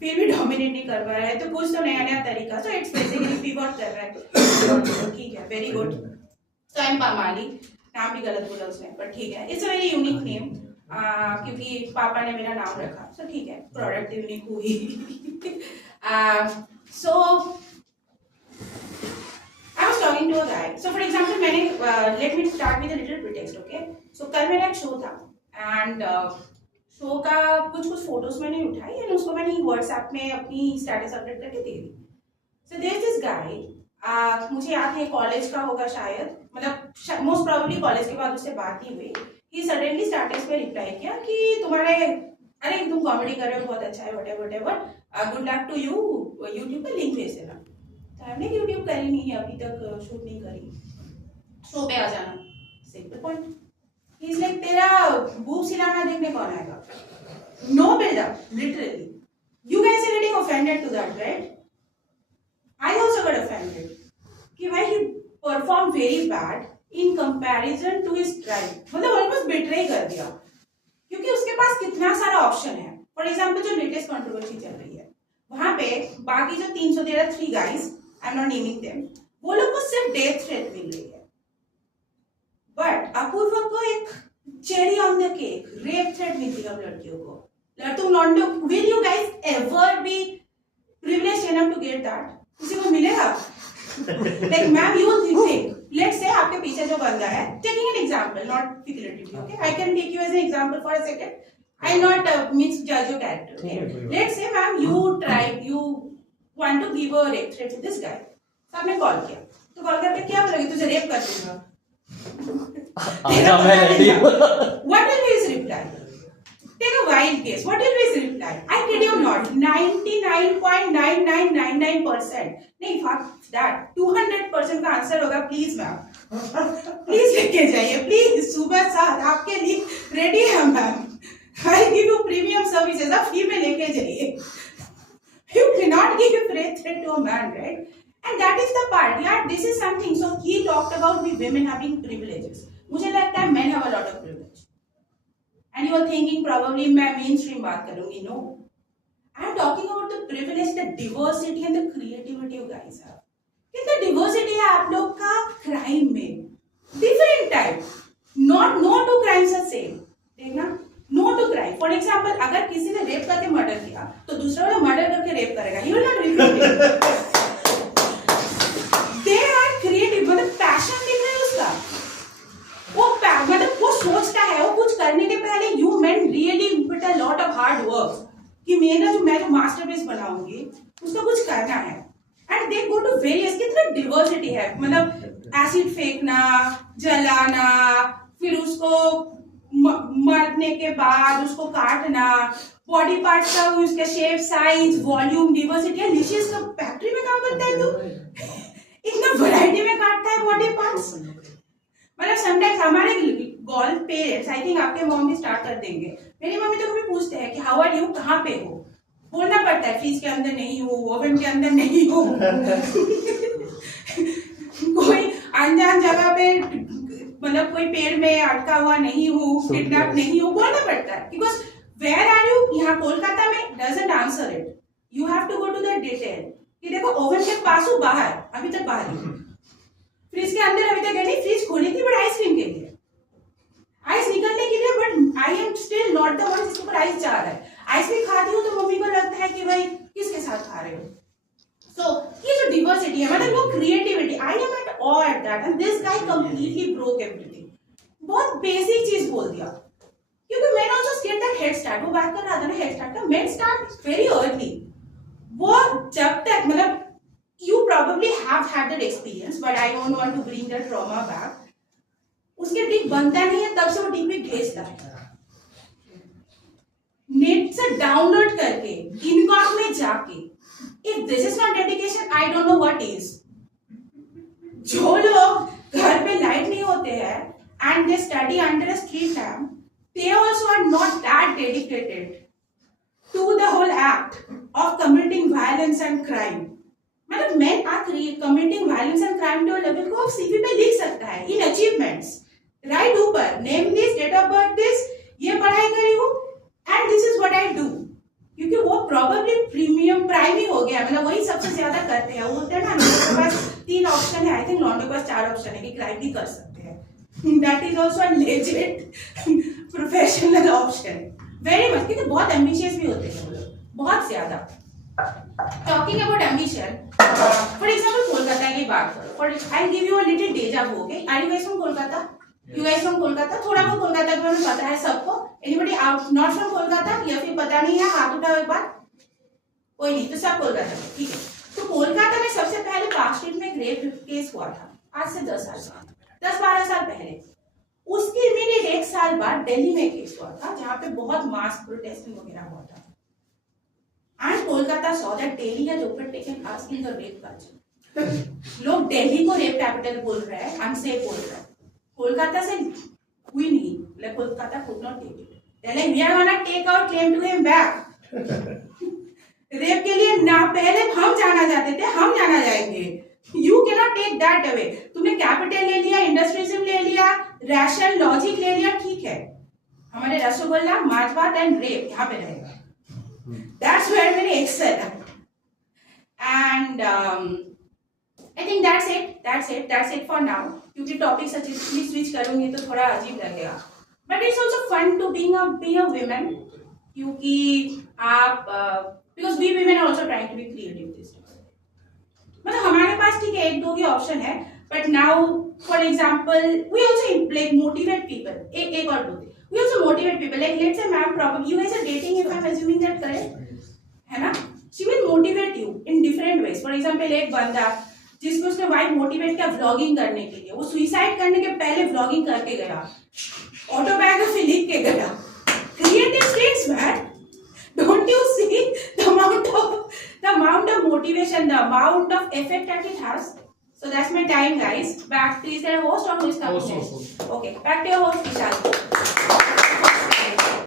फिर भी डोमिनेट नहीं कर पा रहा है, तो कुछ तो नया नया तरीका, सो इट्स बेसिकली पिवट कर रहा है। ठीक है, very good. So I am Pamali, नाम भी गलत बोला उसने, पर ठीक है, it's a very unique name, क्योंकि पापा ने मेरा नाम रखा, सो ठीक है, प्रोडक्ट यूनिक हुई। सो I was talking to a guy. So for example, let me start with a little pretext, okay? So कल मेरा एक शो था and शो का कुछ फोटोज मैंने उठाई एंड उसको मैंने व्हाट्सएप में अपनी स्टेटस अपडेट करके दे दी। So there is this guy, मुझे याद है कॉलेज का होगा शायद, मतलब मोस्ट प्रोबेबली कॉलेज के बाद उससे बात नहीं हुई। ही सडनली स्टेटस पे रिप्लाई किया कि तुम्हारे, अरे तुम कॉमेडी कर रहे हो, बहुत अच्छा है, whatever, good luck to you, YouTube पे लिंक भेज देना। हमने यूट्यूब करी नहीं है अभी तक, शूट नहीं करी, शो पे आ जाना, simple point. He is like तेरा बूब सिलाना देखने कौन आएगा? No buildup, literally. You guys are getting offended to that, right? I also got offended कि भाई he perform very bad in comparison to his tribe, मतलब ऑलमोस्ट बिट्रे कर दिया, क्योंकि उसके पास कितना सारा ऑप्शन है। फॉर एग्जांपल जो लेटेस्ट कंट्रोवर्सी चल रही है, वहां पे बाकी जो 313 guys, I am not naming them, वो लोग को सिर्फ डेथ थ्रेट मिल रही है, बट अपूर्वा को एक cherry on the cake rape threat मिलती है लड़कियों को। तुम लॉन्डो, will you guys ever be privileged enough to get that? किसी को मिलेगा? Like ma'am, you think, let's say आपके पीछे जो बंदा है, taking an example, not figuratively, okay, I can take you as an example for a second, I not means judge your character. Okay? Let's say, ma'am, you want to give a rape threat to this guy. So आपने call किया, तो call करके क्या बोलोगे? तुझे rape कर दूंगा। What will be his reply? Take a wild guess. What will be his reply? I kid you not, 99.9999%, नहीं, fuck that, 200% का आंसर होगा, प्लीज मैम, प्लीज लेके जाइए, प्लीज, सुबह 7 आपके लिए रेडी है ma'am, I give you premium services, आप फ्री में लेके जाइए। You cannot give a rape threat to a man, right? And that is the part, yeah, this is something. So he talked about the women having privileges. मुझे लगता है men have a lot of privilege. And you are thinking probably मैं mainstream बात करूँगी, no. I am talking about the privilege, the diversity and the creativity you guys have. कितना diversity है आप लोग का crime में, different type, not no two crimes are same, देखना, no to crime. For example, अगर किसी ने रेप करके मर्डर किया तो दूसरा वाला मर्डर करके रेप करेगा, he will not repeat it. They are creative, मतलब पैशन दिख रहा है उसका, वो मतलब वो सोचता है, वो कुछ करने के पहले you man really put a lot of hard work कि मैं जो मास्टरपीस बनाऊंगी उसको कुछ करना है। And they go to various, कितना डिवर्सिटी है, मतलब एसिड फेंकना, जलाना, फिर उसको मरने के बाद उसको काटना, बॉडी पार्ट्स का उसके शेप, साइज, वॉल्यूम, डिवर्सिटी है। निशिस का फैक्ट्री में काम करता है तो इतना वैरायटी में काटता है बॉडी पार्ट्स। मतलब समटाइम्स हमारे गर्ल पेरेंट्स, आई थिंक आपके मॉम भी स्टार्ट कर देंगे, मेरी मम्मी तो कभी पूछते हैं कि हाउ आर यू, कहाँ पे हो, बोलना पड़ता है फ्रीज के अंदर नहीं हो, ओवन के अंदर नहीं हो, कोई अनजान जगह पे, मतलब कोई पेड़ में अटका हुआ नहीं हो, किडनैप नहीं हो, बोलना पड़ता है, बिकॉज वेयर आर यू, यहाँ कोलकाता में doesn't answer it, you have to go to the detail कि देखो ओवन के पास हो, बाहर, अभी तक बाहर ही, फ्रिज के अंदर अभी तक नहीं, फ्रिज खोली थी बट आइसक्रीम के लिए, आइस निकलने के लिए, but I am still not the one जिसके ऊपर आइस जा रहा है। आइसक्रीम खाती हूँ तो मम्मी को लगता है कि भाई किसके साथ खा रहे हो। So ये जो diversity है, मतलब वो creativity, I am at awe at that, and this guy completely broke everything. बहुत basic चीज बोल दिया, क्योंकि मैंने also scared that head start, वो बात कर रहा था ना head start का, men start very early, वो जब तक, मतलब you probably have had that experience, but I don't want to bring that trauma back. उसके dick बनता नहीं है, तब से वो dick पे भेजता है, नेट से डाउनलोड करके, इनकॉर्प में जाके। If this is not dedication, I don't know what is. जो लोग घर पे लाइट नहीं होते हैं and they study under a street lamp, they also are not that dedicated to the whole act of committing violence and crime. मतलब men are committing violence and crime to a level को CV पे लिख सकता है in achievements, right ऊपर name this, date of birth this, ये पढ़ाई करी हूँ and this is what I do, क्योंकि वो प्रॉबेबली प्रीमियम प्राइम ही हो गया, मतलब वही सबसे ज्यादा करते हैं। वो होते हैं ना, लोगों के पास 3 ऑप्शन है, आई थिंक लॉन्डो के पास 4 ऑप्शन है कि क्राइम भी कर सकते हैं। That is also a legit professional option, very much, क्योंकि बहुत एम्बिशियस भी होते हैं वो लोग, बहुत ज्यादा। Talking about ambition, for example Kolkata की बात करो, I give you a little deja vu, okay? Are you guys from Kolkata? You guys from Kolkata? थोड़ा बहुत कोलकाता के बारे में पता है सबको? Anybody out not from Kolkata, या फिर पता नहीं है? हाथ उठाओ एक बार। कोई नहीं, तो सब कोलकाता में, ठीक है। तो कोलकाता में सबसे पहले पार्क स्ट्रीट में एक रेप केस हुआ था, आज से 10-12 साल पहले। उसके इमीडिएट 1 साल बाद दिल्ली में केस हुआ था, जहां पे बहुत मास प्रोटेस्टिंग वगैरह हुआ था। And Kolkata saw that Delhi has overtaken us in the rape culture. लोग दिल्ली को रेप कैपिटल बोल रहे हैं, अनसेफ बोल रहे हैं। कोलकाता से हुई नहीं, like Kolkata could not take it. They're like, we are gonna take our claim to him back. Rape के लिए ना पहले हम जाना जाते थे, हम जाना जाएंगे। You cannot take that away. तुमने कैपिटल ले लिया, इंडस्ट्रियलिज्म ले लिया, रैशनल लॉजिक ले लिया, ठीक है। हमारे रसगुल्ला, माछ भात एंड रेप यहाँ पे रहेगा। That's where we excel. And I think that's it for now. क्योंकि टॉपिक सचिवली स्विच करूंगी तो थोड़ा अजीब लगेगा, but it's also fun to be a women, क्योंकि आप because we women are also trying to be creative this time. मतलब हमारे पास ठीक है 1-2 ही ऑप्शन है, but now for example we also like motivate people, एक और 2 we also motivate people, like let's say ma'am problem you guys are dating, if I am assuming that correct है ना, she will motivate you in different ways. For example एक बंदा जिसको उसने wife motivate किया vlogging करने के लिए, वो सुसाइड करने के पहले व्लॉगिंग करके गया, ऑटोबायोग्राफी लिख के गया। Creative things man, don't you see the amount of motivation, the amount of effect that it has? So that's my time, guys. Back to, is there a host or who is coming next? Okay, back to your host, Vishal.